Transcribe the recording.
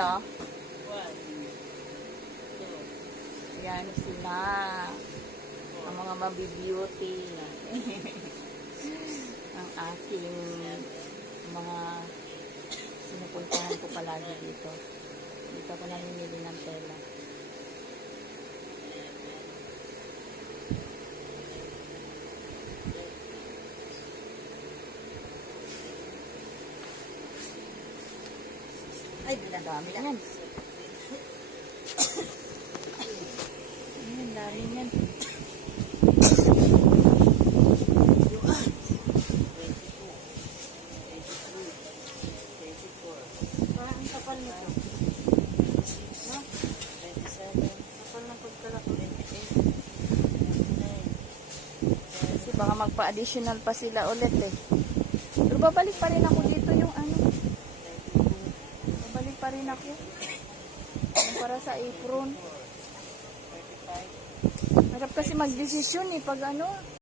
oh. Yan sila. Ang mga mabibeauty. Ang aking mga sinupuntahan ko palagi dito. Dito ako namimili ng tela. Ay, dami Yan. Ayan, dami yan. Ang kapal nito. No? 27. Kapal ng pagkalaki. 28. Kasi baka magpa-additional pa sila ulit eh. Pero babalik pa rin ako dito yung ano. Babalik pa rin ako. Yung para sa apron. 35. Harap kasi mag-desisyon eh pag ano.